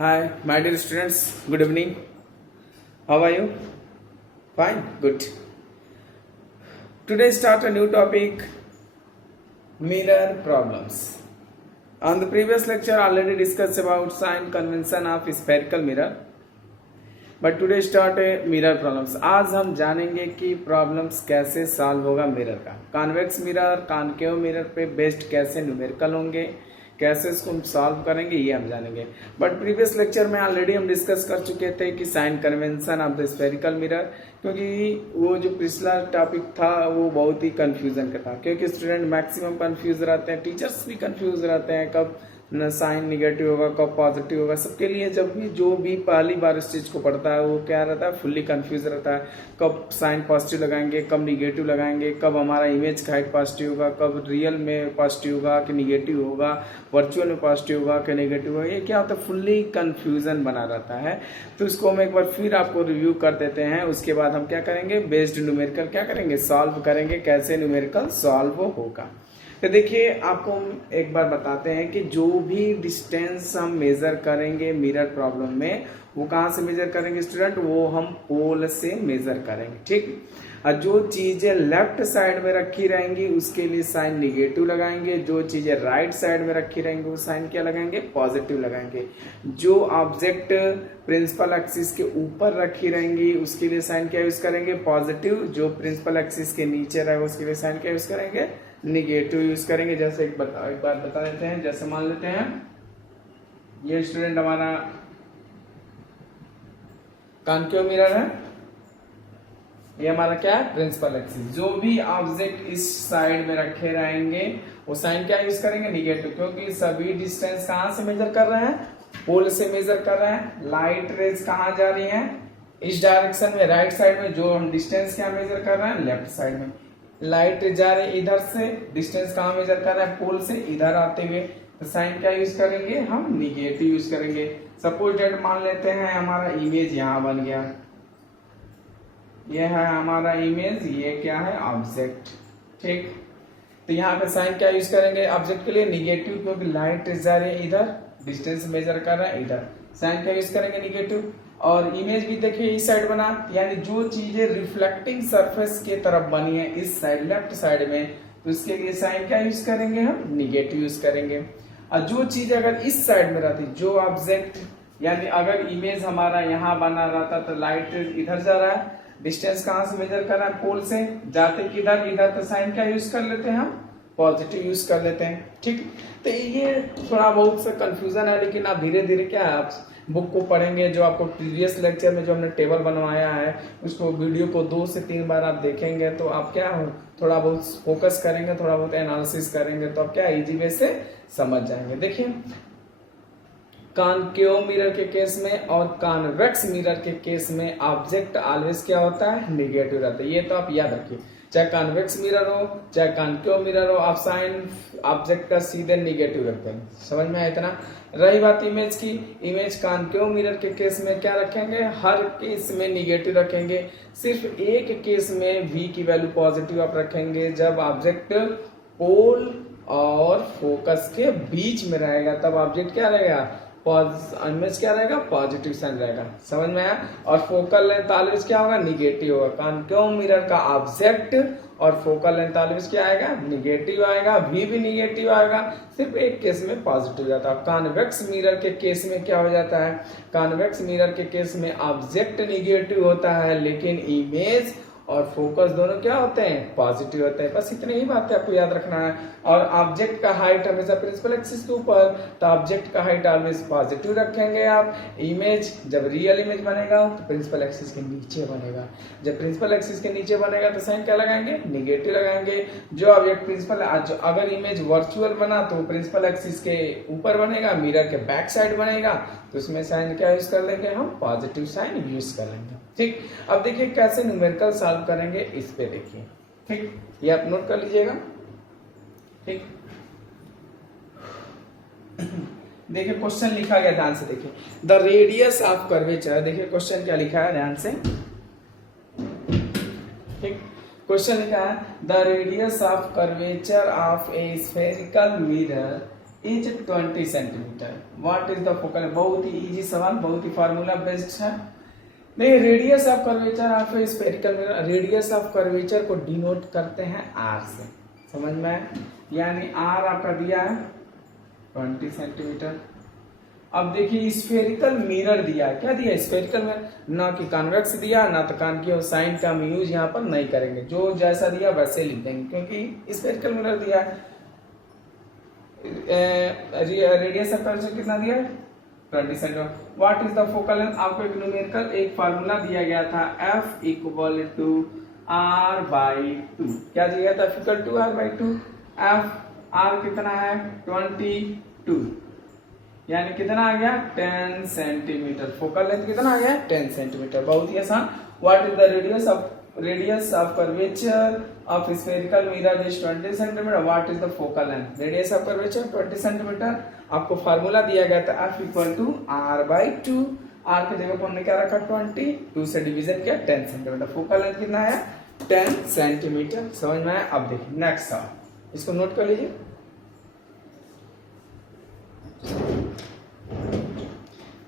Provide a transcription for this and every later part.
Hi, my dear students. Good evening. How are you? Fine. Good. Today start a new topic: mirror problems. On the previous lecture, already discussed about sign convention of spherical mirror. But today start है mirror problems. आज हम जानेंगे कि problems कैसे solve होगा mirror का। Convex mirror, concave mirror पे based कैसे न्यूमेरिकल होंगे, कैसे इसको हम सॉल्व करेंगे, ये हम जानेंगे। बट प्रीवियस लेक्चर में ऑलरेडी हम डिस्कस कर चुके थे कि sign convention of the spherical mirror, क्योंकि वो जो पिछला टॉपिक था वो बहुत ही कंफ्यूजन का था, क्योंकि स्टूडेंट मैक्सिमम कंफ्यूज रहते हैं, टीचर्स भी कंफ्यूज रहते हैं कब न साइन निगेटिव होगा कब पॉजिटिव होगा। सबके लिए जब भी जो भी पहली बार इस चीज को पढ़ता है वो क्या रहता है, फुल्ली कंफ्यूज रहता है। कब साइन पॉजिटिव लगाएंगे, कब निगेटिव लगाएंगे, कब हमारा इमेज का हाइट पॉजिटिव होगा, कब रियल में पॉजिटिव होगा कि निगेटिव होगा, वर्चुअल में पॉजिटिव होगा कि नेगेटिव होगा, ये क्या होता है, फुल्ली कंफ्यूजन बना रहता है। तो इसको हम एक बार फिर आपको रिव्यू कर देते हैं। उसके बाद हम क्या करेंगे, बेस्ड न्यूमेरिकल क्या करेंगे, सॉल्व करेंगे, कैसे न्यूमेरिकल सॉल्व होगा। तो देखिए, आपको हम एक बार बताते हैं कि जो भी डिस्टेंस हम मेजर करेंगे मिरर प्रॉब्लम में, वो कहाँ से मेजर करेंगे स्टूडेंट, वो हम पोल से मेजर करेंगे। ठीक, और जो चीजें लेफ्ट साइड में रखी रहेंगी उसके लिए साइन निगेटिव लगाएंगे, जो चीजें राइट साइड में रखी रहेंगी वो साइन क्या लगाएंगे, पॉजिटिव लगाएंगे। जो ऑब्जेक्ट प्रिंसिपल एक्सिस के ऊपर रखी रहेंगी उसके लिए साइन क्या यूज करेंगे, पॉजिटिव। जो प्रिंसिपल एक्सिस के नीचे रहेगा उसके लिए साइन क्या यूज करेंगे, निगेटिव यूज करेंगे। जैसे एक बार बता देते हैं, जैसे मान लेते हैं ये स्टूडेंट हमारा कॉनकेव मिरर है, ये हमारा क्या है, प्रिंसिपल एक्सिस। जो भी ऑब्जेक्ट इस साइड में रखे रहेंगे वो साइन क्या यूज करेंगे, निगेटिव, क्योंकि सभी डिस्टेंस कहां से मेजर कर रहे हैं, पोल से मेजर कर रहे हैं। लाइट रेज कहां जा रही है, इस डायरेक्शन में, राइट साइड में। जो हम डिस्टेंस क्या मेजर कर रहे हैं, लेफ्ट साइड में। लाइट जा रही इधर से, डिस्टेंस कहां मेजर कर रहे हैं, पोल से इधर आते हुए, तो साइन क्या यूज करेंगे, हम निगेटिव यूज करेंगे। सपोज डेट मान लेते हैं हमारा इमेज यहां बन गया, ये है हमारा इमेज, ये क्या है, ऑब्जेक्ट। ठीक, तो यहाँ पे साइन क्या यूज करेंगे ऑब्जेक्ट के लिए, निगेटिव, क्योंकि लाइट जा रही है इधर, डिस्टेंस मेजर कर रहा है इधर, साइन क्या यूज करेंगे, निगेटिव। और इमेज भी देखिए इस साइड बना, यानी जो चीजें रिफ्लेक्टिंग सरफेस के तरफ बनी है इस साइड, लेफ्ट साइड में, तो इसके लिए साइन क्या यूज करेंगे, हम निगेटिव यूज करेंगे। और जो चीज अगर इस साइड में रहती, जो ऑब्जेक्ट, यानी अगर इमेज हमारा यहाँ बना रहता तो लाइट इधर जा रहा है, डिस्टेंस कहां से मेजर कर रहा है, पोल से, जाते किधर, इधर, तो साइन क्या यूज कर लेते हैं हम, पॉजिटिव यूज कर लेते हैं। ठीक, तो ये थोड़ा बहुत सा कंफ्यूजन है, लेकिन आप धीरे धीरे क्या है, आप बुक को पढ़ेंगे, जो आपको प्रीवियस लेक्चर में जो हमने टेबल बनवाया है उसको, वीडियो को 2 से 3 बार आप देखेंगे तो आप क्या हो, थोड़ा बहुत फोकस करेंगे, थोड़ा बहुत एनालिसिस करेंगे तो आप क्या इजी वे से समझ जाएंगे। देखिए, कॉनकेव मिरर के केस में और कॉन्वेक्स मिरर के केस में ऑब्जेक्ट ऑलवेज क्या होता है, निगेटिव रहता है। ये तो आप याद रखिए, चाहे कॉन्वेक्स मिरर हो चाहे कॉनकेव मिरर हो, आप साइन ऑब्जेक्ट का सीधे निगेटिव रखते हैं। समझ में आया इतना। रही बात इमेज की, इमेज कॉनकेव मिरर के केस में क्या रखेंगे, हर केस में निगेटिव रखेंगे। सिर्फ एक केस में v की वैल्यू पॉजिटिव आप रखेंगे, जब ऑब्जेक्ट पोल और फोकस के बीच में रहेगा, तब ऑब्जेक्ट क्या रहेगा, इमेज क्या रहेगा, पॉजिटिव साइन रहेगा। समझ में आया। और फोकल लेंथ ऑलवेज क्या होगा, निगेटिव होगा। कॉनकेव मिरर का ऑब्जेक्ट और फोकल लेंथ ऑलवेज क्या आएगा, निगेटिव आएगा, v भी निगेटिव आएगा। सिर्फ एक केस में पॉजिटिव जाता है। कॉन्वेक्स मिरर के केस में क्या हो जाता है, कॉन्वेक्स मिरर के केस में ऑब्जेक्ट निगेटिव होता है, लेकिन इमेज और फोकस दोनों क्या होते हैं, पॉजिटिव होते हैं। बस इतनी ही बात है आपको याद रखना है। और ऑब्जेक्ट का हाइट हमेशा प्रिंसिपल एक्सिस के ऊपर, तो ऑब्जेक्ट का हाइट ऑलवेज पॉजिटिव रखेंगे आप। इमेज जब रियल इमेज बनेगा तो प्रिंसिपल एक्सिस के नीचे बनेगा, जब प्रिंसिपल एक्सिस के नीचे बनेगा तो साइन क्या लगाएंगे, निगेटिव लगाएंगे। जो ऑब्जेक्ट प्रिंसिपल, अगर इमेज वर्चुअल बना तो प्रिंसिपल एक्सिस के ऊपर बनेगा, मिरर के बैक साइड बनेगा, तो उसमें साइन क्या यूज कर लेंगे, हम पॉजिटिव साइन यूज कर लेंगे। ठीक, अब देखिए कैसे न्यूमेरिकल सॉल्व करेंगे, इस पे देखिए। ठीक, ये आप नोट कर लीजिएगा। ठीक, देखिए क्वेश्चन लिखा गया, ध्यान से देखिए। द रेडियस ऑफ कर्वेचर, देखिए क्वेश्चन क्या लिखा है, ध्यान से। ठीक, क्वेश्चन लिखा है the radius of curvature of A spherical mirror is 20 centimetre. What is the focal, बहुत ही इजी सवाल, बहुत ही फार्मूला बेस्ड है। देखिए radius of curvature of spherical mirror, radius of curvature को डिनोट करते हैं आर से, समझ में आया? यानी आर आपका दिया है 20 सेंटीमीटर। अब देखिए स्फेरिकल मिरर दिया, क्या दिया स्फेरिकल मिरर, ना कि कॉन्वेक्स दिया ना तो कॉन्केव, साइन का हम यूज यहाँ पर नहीं करेंगे, जो जैसा दिया वैसे लिख देंगे क्योंकि स्फेरिकल मिरर दिया है। रेडियस ऑफ कर्वेचर कितना दिया है 20 centimetre. What is the focal length, आपको एक न्यूमेरिकल एक फार्मूला दिया गया था F equal to R by 2, क्या दिया था F equal to R by 2, F R कितना है 22, यानी कितना आ गया 10 सेंटीमीटर, फोकल लेंथ कितना आ गया 10 सेंटीमीटर, बहुत ही आसान। What is the radius of curvature of spherical mirror is 20 centimetre. What is the focal length, radius of curvature 20 centimetre. आपको फार्मूला दिया गया था F equal to R by 2, R की जगह पर हमने क्या रखा 20, 2 से डिवीजन किया 10 सेंटीमीटर, फोकल लेंथ कितना है 10 सेंटीमीटर, समझ में आया? अब देखिए नेक्स्ट सवाल, इसको नोट कर लीजिए।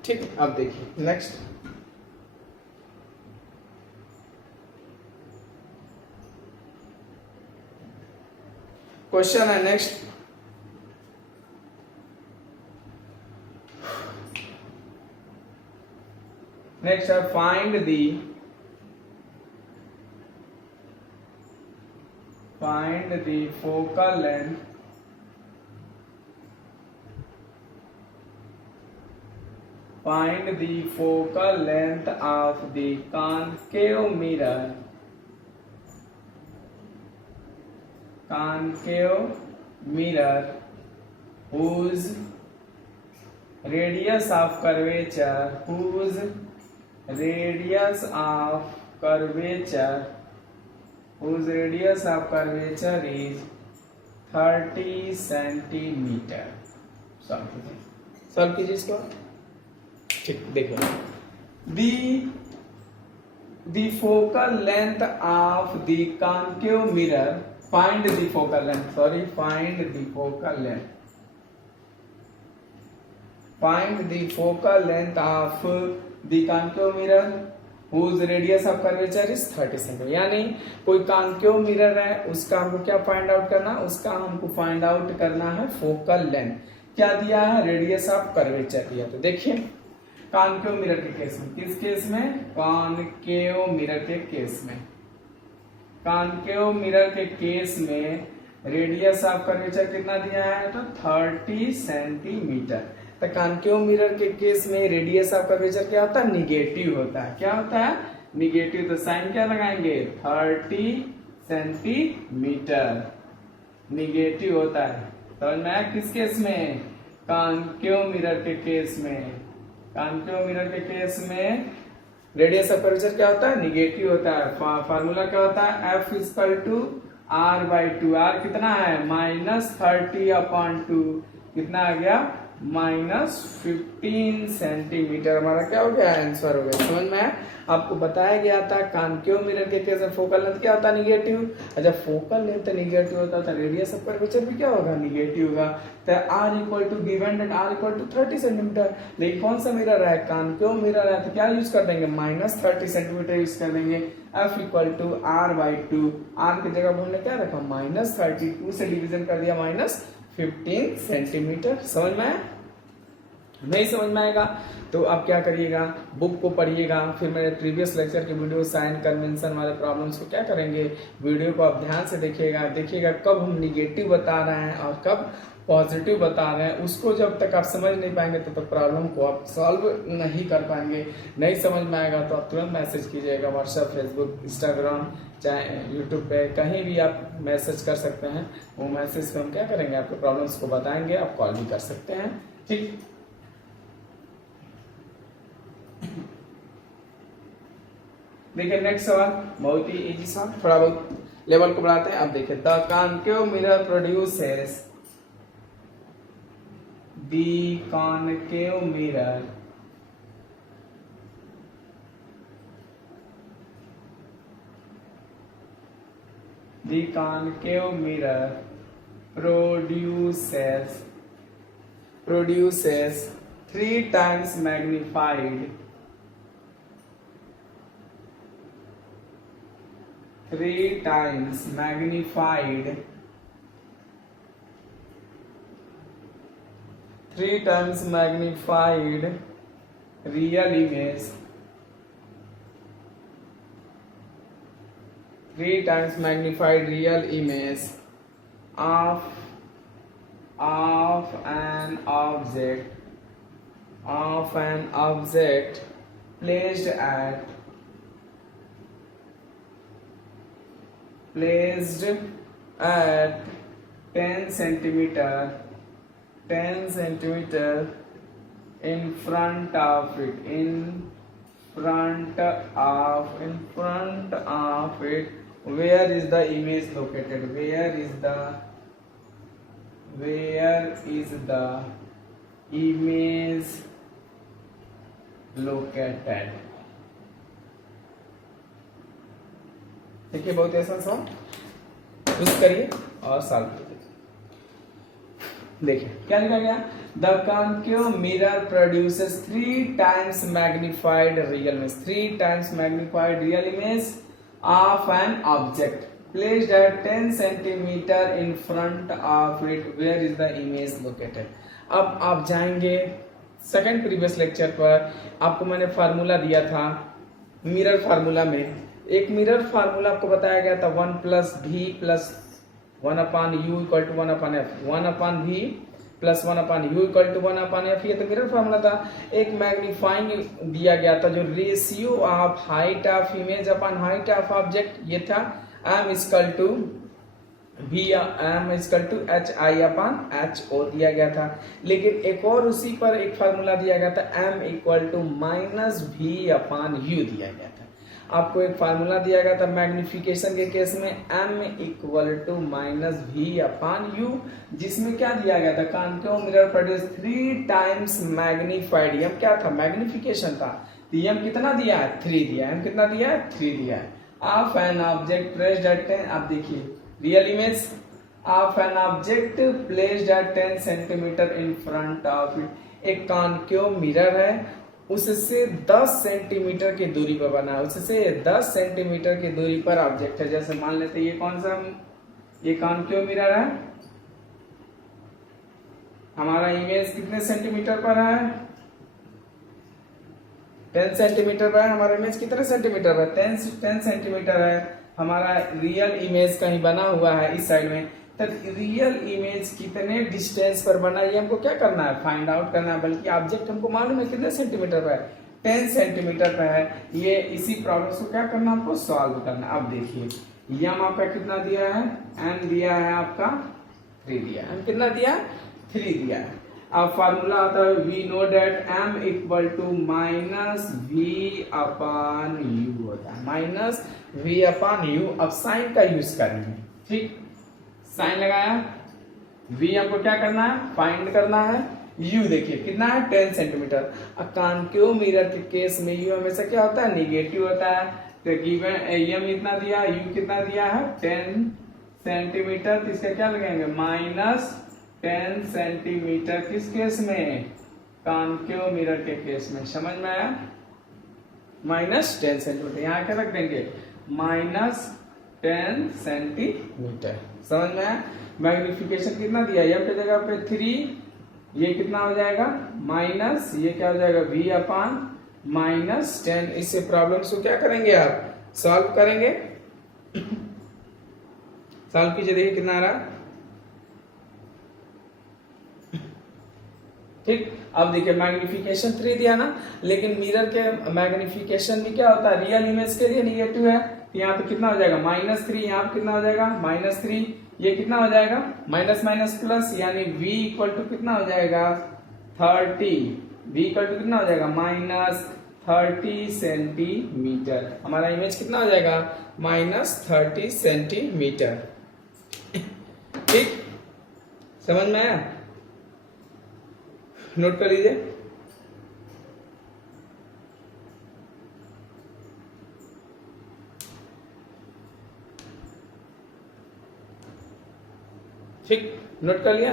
ठीक, अब देखिए नेक्स्ट क्वेश्चन है। नेक्स्ट है find the focal length of the concave mirror whose radius of curvature is 30 centimetre. Solve कीजिए इसको। ठीक, देखो the focal length of the concave mirror, find the focal length of the concave mirror whose radius of curvature is 30 centimetre. यानी कोई concave mirror है, उसका हमको क्या फाइंड आउट करना, उसका हमको फाइंड आउट करना है फोकल लेंथ। क्या दिया है, रेडियस ऑफ कर्वेचर दिया। तो देखिए कॉन्केव मिरर के केस में, किस केस में, कॉन्केव मिरर के केस में रेडियस ऑफ कर्वेचर कितना दिया है, तो 30 सेंटीमीटर। तो कॉन्केव मिरर के केस में रेडियस ऑफ कर्वेचर क्या होता है, निगेटिव होता है। क्या होता है, निगेटिव। तो साइन क्या लगाएंगे 30 सेंटीमीटर, निगेटिव होता है। समझ में आया? किस केस में, कॉन्केव मिरर के केस में। कॉन्केव मिरर के केस में रेडियस ऑफ कर्वेचर क्या होता है, निगेटिव होता है। फार्मूला क्या होता है, F equal to R by 2, R कितना है -30/2, कितना आ गया -15 सेंटीमीटर। हमारा क्या हो गया, आंसर हो गया। समझ में आया? आपको बताया गया था कॉन्केव मिरर के केस में फोकल लेंथ क्या होता है, निगेटिव। अच्छा, फोकल लेंथ निगेटिव होता है, रेडियस ऑफ कर्वेचर भी क्या होगा, निगेटिव होगा। तो R equal to given that R equal to 30 centimetre. लेकिन कौन सा मिरर है, कॉन्केव मिरर है, तो क्या यूज कर देंगे, -30 सेंटीमीटर यूज कर देंगे। F equal to R by 2, R की जगह हमने क्या रखा -30, 2 से डिवीजन कर दिया -15 सेंटीमीटर। समझ में आया? नहीं समझ में आएगा तो आप क्या करिएगा, बुक को पढ़िएगा, फिर मेरे प्रीवियस लेक्चर के वीडियो साइन कन्वेंशन वाले प्रॉब्लम्स को क्या करेंगे, वीडियो को आप ध्यान से देखिएगा कब हम निगेटिव बता रहे हैं और कब पॉजिटिव बता रहे हैं। उसको जब तक आप समझ नहीं पाएंगे तब तक प्रॉब्लम को आप सॉल्व नहीं कर पाएंगे। नहीं समझ में आएगा तो आप तुरंत मैसेज कीजिएगा, व्हाट्सएप, फेसबुक, इंस्टाग्राम, चाहे यूट्यूब पे कहीं भी आप मैसेज कर सकते हैं। वो मैसेज पे हम क्या करेंगे, आपके प्रॉब्लम्स को बताएंगे, आप कॉल भी कर सकते हैं। ठीक, देखिए नेक्स्ट सवाल बहुत ही इजी सवाल, थोड़ा बहुत लेवल को बढ़ाते हैं। अब देखिए the concave mirror produces the concave mirror produces produces 3 times magnified 3 times magnified real image 3 times magnified real image of an object placed at 10 centimeter in front of it. Where is the image located? Where is the image located? देखिए बहुत आसान सवाल, use करिए और solve कीजिए। देखिए क्या लिखा गया, the concave mirror produces 3 times magnified real image 3 times magnified real image of an object placed at 10 centimeter in front of it. Where is the image located? अब आप जाएंगे सेकंड प्रीवियस लेक्चर पर, आपको मैंने फार्मूला दिया था mirror formula में। एक मिरर फार्मूला आपको बताया गया था 1 + v + 1/u = 1/f 1/v + 1/u = 1/f। ये तो मिरर फार्मूला था। एक मैग्नीफाइंग दिया गया था जो ratio of height of image upon height of object, ये था m = hi/ho दिया गया था। लेकिन एक और उसी पर एक फार्मूला दिया गया था m = -v/u दिया गया था। आपको एक फार्मूला दिया गया था मैग्निफिकेशन के केस में m = -v/u, जिसमें क्या दिया गया था, concave mirror produce 3 times magnified. m क्या था, मैग्निफिकेशन था। तो m कितना दिया है, 3 दिया है। m कितना दिया है, 3 दिया है। Of an object placed at 10, आप देखिए real image of an object placed at 10 centimetre in front of it. एक कॉन्केव मिरर है, उससे 10 सेंटीमीटर की दूरी पर बना है, उससे 10 सेंटीमीटर की दूरी पर ऑब्जेक्ट है। जैसे मान लेते ये कौन सा, ये कॉन्केव मिरर है, हमारा इमेज कितने सेंटीमीटर पर है, 10 सेंटीमीटर पर है। हमारा इमेज कितने सेंटीमीटर पर, 10 सेंटीमीटर है। हमारा रियल इमेज कहीं बना हुआ है इस साइड में, तो रियल इमेज कितने डिस्टेंस पर बना, ये हमको क्या करना है, फाइंड आउट करना है। बल्कि ऑब्जेक्ट हमको मालूम है कितने सेंटीमीटर पर है, 10 सेंटीमीटर पर है। ये इसी प्रॉब्लम को क्या करना, हमको सॉल्व करना है। अब देखिए यम आपका कितना दिया है, एम दिया है आपका 3 दिया है। एम कितना दिया, 3 दिया है। अब फार्मूला आता है we know date m = -v/u होता है, -v/u। अब साइन का यूज करेंगे, ठीक, साइन लगाया, v आपको क्या करना है, फाइंड करना है। u देखिए कितना है, 10 सेंटीमीटर। अब कॉन्केव मिरर के केस में u हमेशा क्या होता है, निगेटिव होता है। तो गिवन m इतना दिया, u कितना दिया है, 10 सेंटीमीटर। तो इसका क्या लगाएंगे, -10 सेंटीमीटर। किस केस में, कॉन्केव मिरर के केस में। समझ में आया, -10 सेंटीमीटर। यहाँ क्या रख देंगे, -10 सेंटीमीटर। समझ में आया। मैग्निफिकेशन कितना दिया, m की जगह पे 3, ये कितना हो जाएगा, माइनस, ये क्या हो जाएगा, v/-10। इससे प्रॉब्लम्स को क्या करेंगे, आप सॉल्व करेंगे। सॉल्व कीजिए, देखिए कितना आ रहा, ठीक। अब देखिए मैग्निफिकेशन 3 दिया ना, लेकिन मिरर के मैग्निफिकेशन में क्या होता है, रियल इमेज के लिए निगेटिव है। तो यहाँ पे कितना हो जाएगा, -3, यहाँ पे कितना हो जाएगा, -3, ये कितना हो जाएगा, माइनस माइनस प्लस, यानी v = कितना हो जाएगा, 30। v = कितना हो जाएगा, -30 सेंटीमीटर। हमारा इमेज कितना हो जाएगा, -30 सेंटीमीटर। ठीक, समझ में आया, नोट कर लीजिए। ठीक, नोट कर लिया।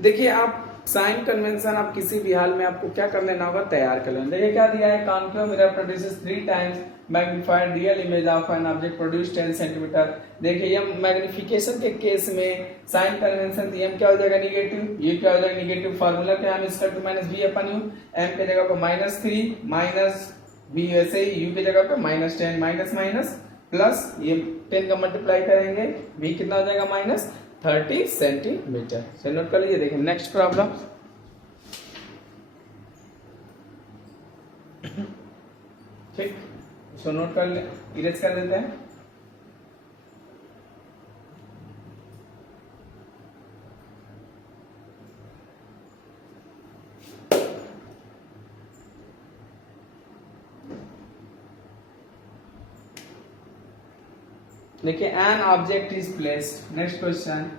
देखिए आप साइन कन्वेंशन आप किसी भी हाल में आपको क्या कर लेना होगा, तैयार कर लेना। देखिए क्या दिया है, concave mirror produces 3 times magnified real image of an object produce 10 centimetre. देखिए ये मैग्निफिकेशन के केस में साइन कन्वेंशन एम क्या हो जाएगा, निगेटिव, ये क्या हो जाएगा निगेटिव, फार्मूला क्या है, इसका two minus v upon u, M के जगह पर -3 माइनस बी, ऐसे ही यू की जगह पे -10 माइनस माइनस प्लस, ये 10 का मल्टीप्लाई करेंगे, बी कितना हो जाएगा -30 सेंटीमीटर। चलो नोट कर लीजिए। देखिए नेक्स्ट प्रॉब्लम, ठीक, सो नोट कर ले, इरेज कर देते हैं। देखिए an object is placed, next question,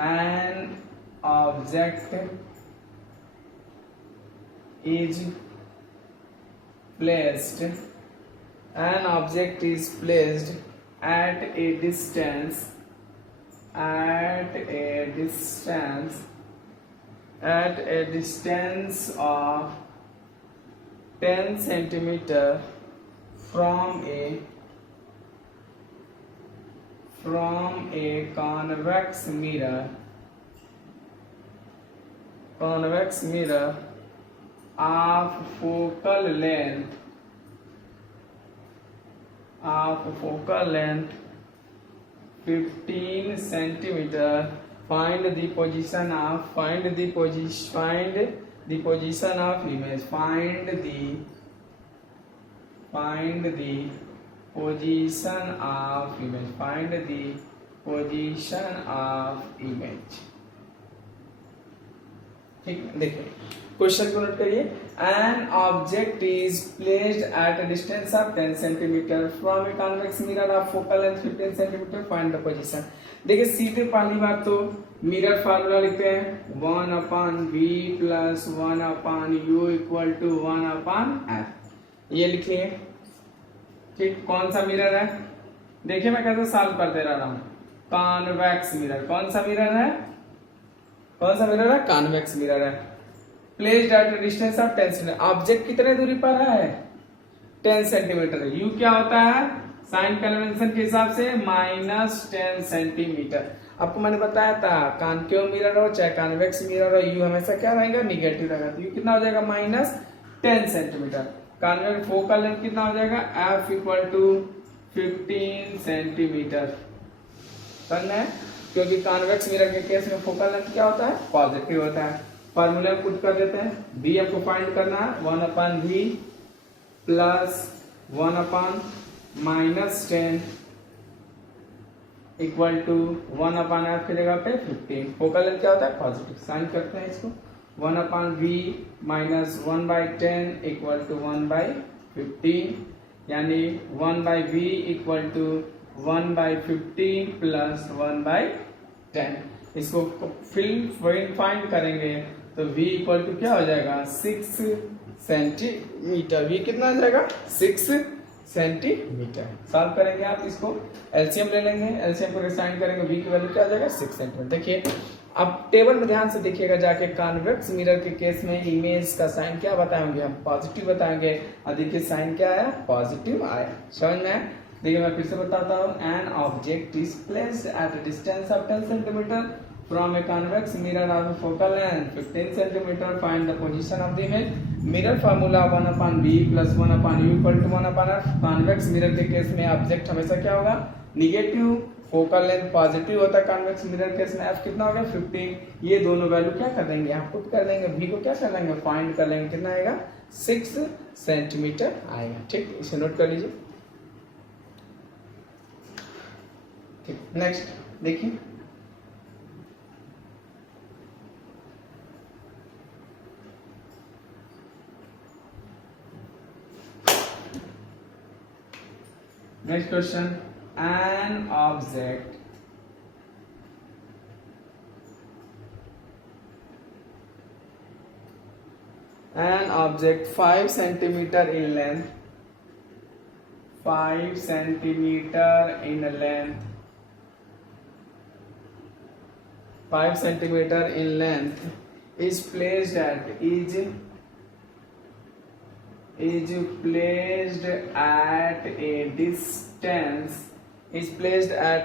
an object is placed, an object is placed at a distance of 10 centimeter from a convex mirror of focal length 15 centimeter. Find the position of image. Find the position of image. ठीक, देखिए question को note करिए। An object is placed at a distance of 10 centimetre from a convex mirror of focal length 15 centimetre, find the position. देखिए सीधे पहली बात तो mirror formula लिखते हैं 1/v plus 1/u equal to 1/f, ये लिखिए। ठीक, कौन सा मिरर है, देखिए मैं कैसे सॉल्व करते रह रहा हूं, कॉन्वेक्स मिरर। कौन सा मिरर है, कॉन्वेक्स मिरर है। Placed at a distance of 10 centimetre, object कितने दूरी पर है, 10 सेंटीमीटर। यू क्या होता है, साइन कन्वेंशन के हिसाब से -10 सेंटीमीटर। आपको मैंने बताया था कॉन्केव मिरर हो चाहे कॉन्वेक्स मिरर हो, यू हमेशा क्या रहेगा, निगेटिव रहेगा। तो यू कितना हो जाएगा -10 सेंटीमीटर। कॉन्वेक्स फोकल लेंथ कितना हो जाएगा, एफ इक्वल टू 15 सेंटीमीटर करना है, क्योंकि कॉन्वेक्स मिरर के केस में फोकल लेंथ क्या होता है, पॉजिटिव होता है। फार्मूला पुट कर देते हैं, बी आपको फाइंड करना है 1/v plus 1/-10 equal to 1/f की जगह पे 15। फोकल लेंथ क्या होता है, पॉजिटिव। साइन करते हैं इसको, 1/v माइनस 1/10 इक्वल टू 1/15, यानी 1/v इक्वल टू 1/15 प्लस 1/10। इसको फाइंड करेंगे तो v इक्वल टू क्या हो जाएगा, 6 सेंटीमीटर। v कितना आ जाएगा, 6 सेंटीमीटर। सॉल्व करेंगे आप इसको, एलसीएम ले लेंगे, एलसीएम को साइन करेंगे, v की वैल्यू क्या आ जाएगा, 6 सेंटीमीटर। देखिए अब टेबल में ध्यान से देखिएगा जाके, कॉन्वेक्स मिरर के केस में इमेज का साइन क्या बताएंगे हम, पॉजिटिव बताएंगे। और देखिए साइन क्या आया, पॉजिटिव आया। समझ में आया? देखिए मैं फिर से बताता हूँ, an object is placed at a distance of 10 centimetre from a convex mirror of a focal length 15 centimeter. Find the position of the image. Mirror formula 1/v plus 1/u equal to 1/f. Convex mirror के case में object हमेशा क्या होगा, negative, focal length positive होता है। Convex mirror case में f कितना हो गया, 15। ये दोनों वैल्यू क्या कर देंगे, यहाँ पुट कर देंगे, v को क्या कर लेंगे, फाइंड कर लेंगे, कितना आएगा, 6 सेंटीमीटर आएगा। ठीक, इसे नोट कर लीजिए। ठीक, नेक्स्ट देखिए, next question, an object an object 5 centimeter in length, 5 centimeter in length, 5 centimeter in length is placed at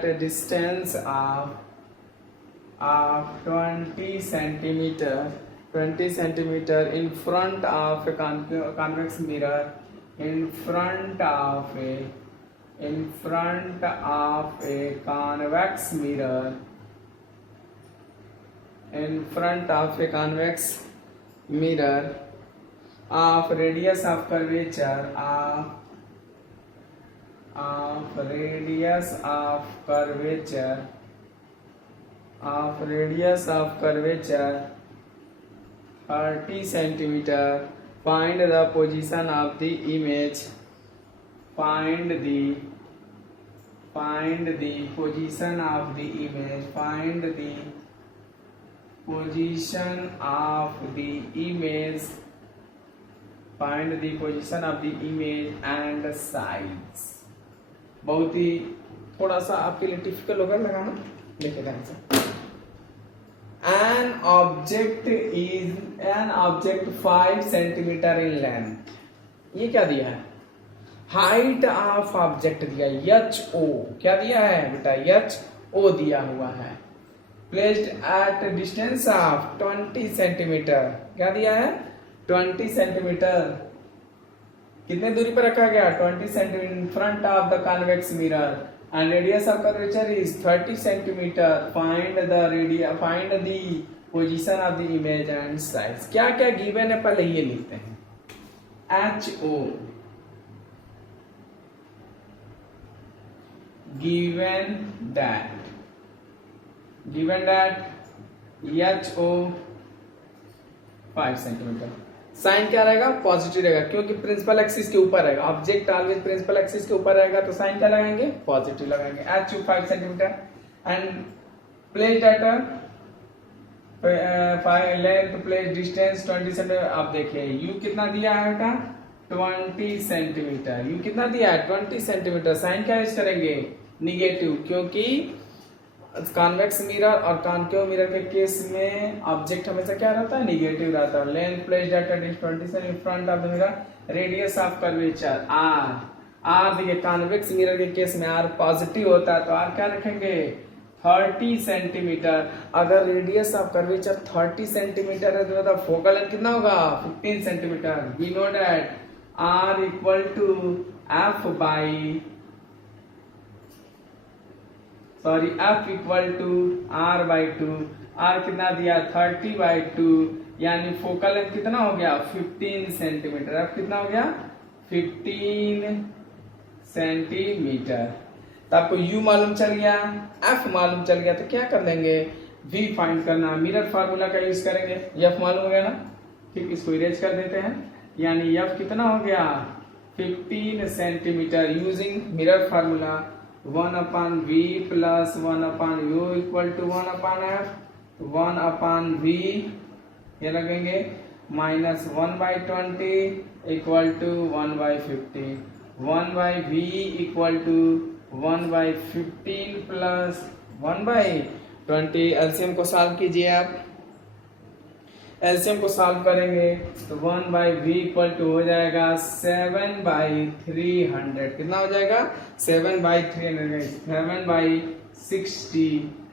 a distance of 20 centimeter in front of a convex mirror in front of a convex mirror of radius of curvature of 30 centimeter. Find the position of the image. Find the position of the image. Find the position of the image. Find the position of the image and size. बहुत ही थोड़ा सा आपके लिए difficult होगा लगाना, लिखे ध्यान से. An object 5 centimeter in length. ये क्या दिया है? हाइट ऑफ ऑब्जेक्ट दिया है HO. क्या दिया है बेटा? HO दिया हुआ है. Placed at distance of 20 centimeter. क्या दिया है? 20 सेंटीमीटर. कितने दूरी पर रखा गया? 20 centimetre in front of the convex mirror and radius of curvature is 30 centimeter. Find the position of the image and size. क्या क्या given है पहले ये लिखते हैं. HO given that HO 5 centimetre. Sign क्या रहेगा? पॉजिटिव रहेगा, क्योंकि प्रिंसिपल एक्सिस के ऊपर रहेगा. ऑब्जेक्ट ऑलवेज प्रिंसिपल एक्सिस के ऊपर रहेगा, तो साइन क्या लगाएंगे? पॉजिटिव लगाएंगे. HO 5 centimetre and placed at length place distance 20 centimetre. आप देखिए यू कितना दिया है बेटा? 20 सेंटीमीटर. यू कितना दिया है? 20 सेंटीमीटर. साइन क्या यूज करेंगे? निगेटिव, क्योंकि कॉन्वेक्स मिरर और कॉन्केव मिरर के केस में ऑब्जेक्ट हमेशा क्या रहता है? निगेटिव रहता है. Length placed at 20 centimetre in front of the mirror. Radius of curvature R देखिए कॉन्वेक्स मिरर के केस में आर पॉजिटिव होता है, तो आर क्या रखेंगे? 30 सेंटीमीटर. अगर रेडियस ऑफ कर्वेचर 30 सेंटीमीटर है तो फोकल लेंथ कितना होगा? 15 centimetre. We know that R equal to F equal to R by 2. R कितना दिया? 30/2, यानी फोकल लेंथ कितना हो गया? 15 सेंटीमीटर. अब कितना हो गया? 15 सेंटीमीटर. तो आपको U मालूम चल गया, F मालूम चल गया, तो क्या कर लेंगे? V फाइंड करना. मिरर फार्मूला का यूज करेंगे. F मालूम हो गया ना, ठीक, इसको इरेज कर देते हैं. यानी F कितना हो गया? 15 centimetre. Using mirror formula 1/V plus 1/U equal to 1/F. 1/V ये लगेंगे minus 1/20 equal to 1/50. 1/V equal to 1/15 plus 1/20. LCM को सॉल्व कीजिए आप. एलसीएम को सॉल्व करेंगे तो 1/V इक्वल टू हो जाएगा 7/300. कितना हो जाएगा? 7/300. 7/60.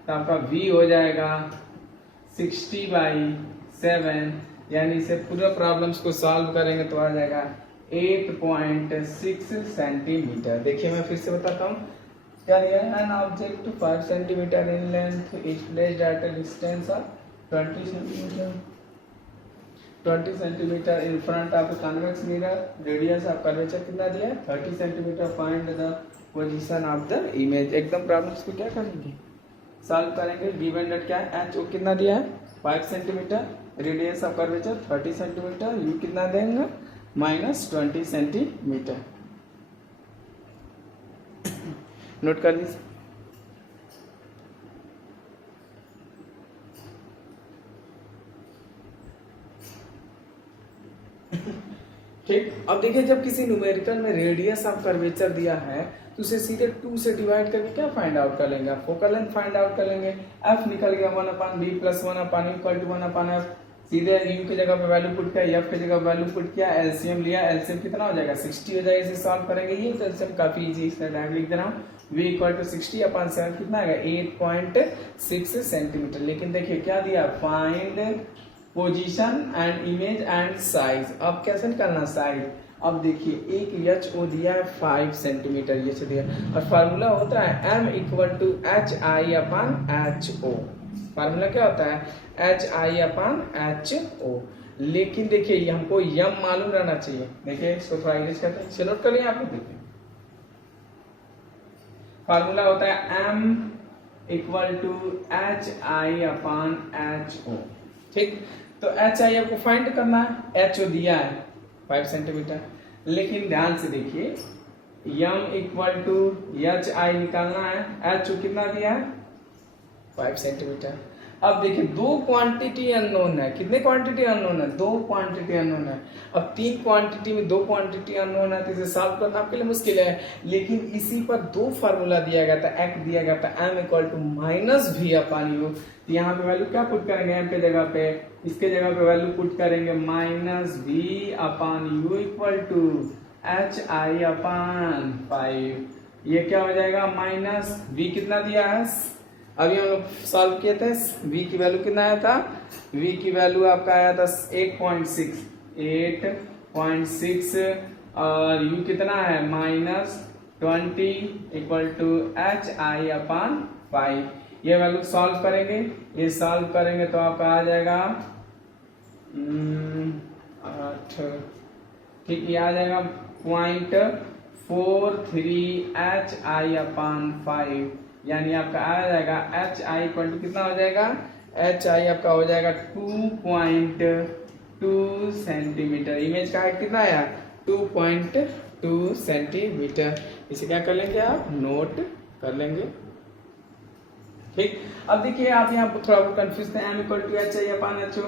तो आपका V हो जाएगा 60/7. यानी इसे पूरा प्रॉब्लम्स को सॉल्व करेंगे तो आ जाएगा 8.6 सेंटीमीटर. देखिए मैं फिर से बताता हूँ. क्या दिया है? An object 5 centimetre in length is placed at a distance of 20 centimetre in front of convex mirror. Radius of curvature कितना दिया है? 30 centimetre. Find the position of the image. एकदम प्रॉब्लम्स को क्या करेंगे? सॉल्व करेंगे. गिवन दैट क्या है? HO कितना दिया है? 5 centimetre. Radius of curvature 30 centimetre. U कितना देंगे? -20 सेंटीमीटर. नोट कर लीजिए. ठीक. अब देखिए जब किसी न्यूमेरिकल में रेडियस ऑफ कर्वेचर दिया है तो उसे सीधे 2 से डिवाइड करके क्या फाइंड आउट कर लेंगे? फोकल लेंथ फाइंड आउट कर लेंगे. F निकल गया 1/B plus 1/U equal to 1/F. सीधे u की जगह पे वैल्यू पुट किया, f की जगह वैल्यू पुट किया, एलसीएम लिया, एलसीएम कितना हो जाएगा 60 हो जाएगा। इसे सॉल्व करेंगे, ये तो एलसीएम काफी इजी, इसलिए डायरेक्ट लिख दे रहा हूँ v इक्वल टू 60 अपॉन 7 कितना आएगा 8.6 सेंटीमीटर। लेकिन देखिए क्या दिया, find position and image and size. अब कैसे निकालना साइज, अब देखिए एक एच ओ दिया है 5 सेंटीमीटर ये से दिया, और फार्मूला होता है m equal to H I upon H O. Formula क्या होता है H I upon H O. लेकिन देखिए ये हमको यम मालूम रहना चाहिए। देखिए इसको थोड़ा इंग्लिश करते हैं, नोट कर लिया आप लोग। देखिए फार्मूला होता है m equal to H I upon H O. ठीक, तो एच आई आपको फाइंड करना है, एच ओ दिया है 5 सेंटीमीटर। लेकिन ध्यान से देखिए यम इक्वल टू एच आई निकालना है, एच ओ कितना दिया है 5 सेंटीमीटर। अब देखिए दो क्वांटिटी अननोन है, कितने क्वांटिटी अननोन है, दो क्वांटिटी अननोन है। अब तीन क्वांटिटी में दो क्वांटिटी अननोन है तो इसे सॉल्व करना आपके लिए मुश्किल है। लेकिन इसी पर दो फार्मूला दिया गया था, एक दिया गया था m equal to minus V upon U. यहाँ पे वैल्यू क्या पुट करेंगे m के जगह पे, इसके जगह पे वैल्यू पुट करेंगे minus V upon U equal to H I upon 5। ये क्या हो जाएगा माइनस वी कितना दिया है, अभी हम लोग सॉल्व किए थे, v की वैल्यू कितना आया था, v की वैल्यू आपका आया था 8.6 और u कितना है minus 20 equal to H I upon 5। ये वैल्यू सॉल्व करेंगे, ये सॉल्व करेंगे तो आपका आ जाएगा 8, ठीक, ये आ जाएगा 0.43 एच आई अपॉन 5। यानी आपका आ जाएगा एच आई इक्वल टू कितना हो जाएगा, एच आई आपका हो जाएगा 2.2 सेंटीमीटर। इमेज का कितना आया 2.2 सेंटीमीटर। इसे क्या कर लेंगे आप नोट कर लेंगे। ठीक, अब देखिए आप यहाँ पर थोड़ा कंफ्यूज थे, m equal to H I upon H O,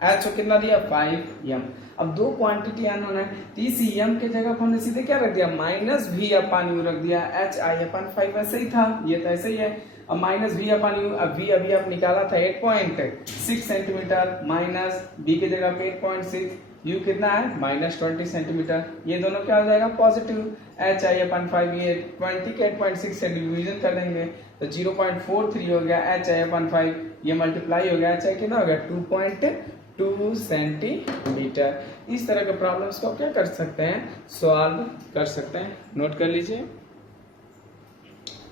H O कितना दिया 5 m। अब दो क्वांटिटी अननोन है तो इस m के जगह पर हमने सीधे क्या रख दिया माइनस v अपॉन यू रख दिया, एच आई अपॉन 5 ऐसे ही था, ये तो ऐसे ही है। अब माइनस v अपॉन यू, अब v अभी आप निकाला था 8.6 सेंटीमीटर, माइनस v की जगह पे 8.6, u कितना है माइनस 20 सेंटीमीटर। ये दोनों क्या हो जाएगा पॉजिटिव, एच आई अपॉन 5 ये 20 के 8.6 से डिवीजन कर देंगे तो 0.43 हो गया, एच आई अपॉन 5 ये मल्टीप्लाई हो गया, एच आई कितना हो गया 2.2 सेंटीमीटर। इस तरह के प्रॉब्लम्स को आप क्या कर सकते हैं सॉल्व कर सकते हैं, नोट कर लीजिए।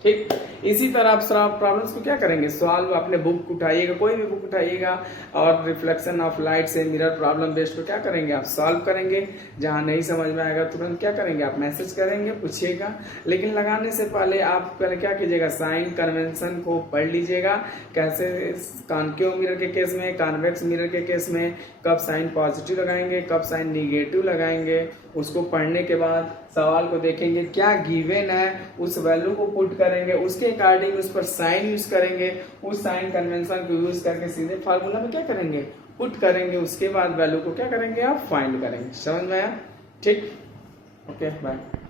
ठीक, इसी तरह आप प्रॉब्लम्स को क्या करेंगे सॉल्व, अपने बुक उठाइएगा, कोई भी बुक उठाइएगा और रिफ्लेक्शन ऑफ लाइट से मिरर प्रॉब्लम बेस्ड को क्या करेंगे आप सॉल्व करेंगे। जहां नहीं समझ में आएगा तुरंत क्या करेंगे आप मैसेज करेंगे, पूछिएगा। लेकिन लगाने से पहले आप पहले क्या कीजिएगा साइन कन्वेंशन को पढ़ लीजिएगा, कैसे कॉन्केव मिरर के केस में, कॉन्वेक्स मिरर के केस में कब साइन पॉजिटिव लगाएंगे, कब साइन निगेटिव लगाएंगे। उसको पढ़ने के बाद सवाल को देखेंगे क्या गिवन है, उस वैल्यू को पुट करेंगे, उसके अकॉर्डिंग उस पर साइन यूज करेंगे, उस साइन कन्वेंशन को यूज करके सीधे फार्मूला में क्या करेंगे पुट करेंगे, उसके बाद वैल्यू को क्या करेंगे आप फाइंड करेंगे। समझ में आया? ठीक, ओके बाय।